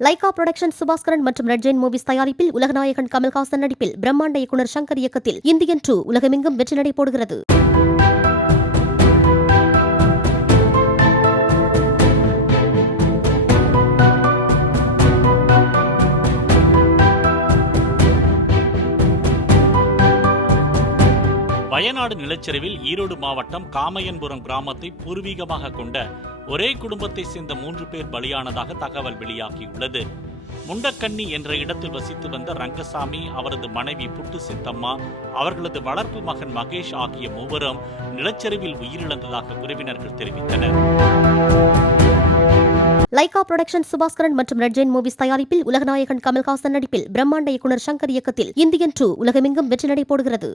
Lyca production Subaskaran மற்றும் red Jain movies தயாரிப்பில் உலகநாயகன் கமல்ஹாசன் நடிப்பில் பிரம்மாண்ட இயக்குனர் சங்கர் இயக்கத்தில் இந்தியன் 2 உலகமெங்கும் வெற்றி நடை போடுகிறது. வயநாடு நிலச்சரிவில் ஈரோடு மாவட்டம் காமையன்புரம் கிராமத்தை பூர்வீகமாக கொண்ட ஒரே குடும்பத்தை சேர்ந்த 3 பேர் பலியானதாக தகவல் வெளியாகியுள்ளது. முண்டக்கண்ணி என்ற இடத்தில் வசித்து வந்த ரங்கசாமி, அவரது மனைவி புட்டு சித்தம்மா, அவர்களது வளர்ப்பு மகன் மகேஷ் ஆகிய மூவரும் நிலச்சரிவில் உயிரிழந்ததாக உறவினர்கள் தெரிவித்தனர். லைகா புரொடக்ஷன் சுபாஸ்கரன் மற்றும் ரெட் ஜெயின் மூவிஸ் தயாரிப்பில் உலகநாயகன் கமல்ஹாசன் நடிப்பில் பிரம்மாண்ட இயக்குனர் சங்கர் இயக்கத்தில் இந்தியன் 2 உலகமெங்கும் வெற்றி நடை போடுகிறது.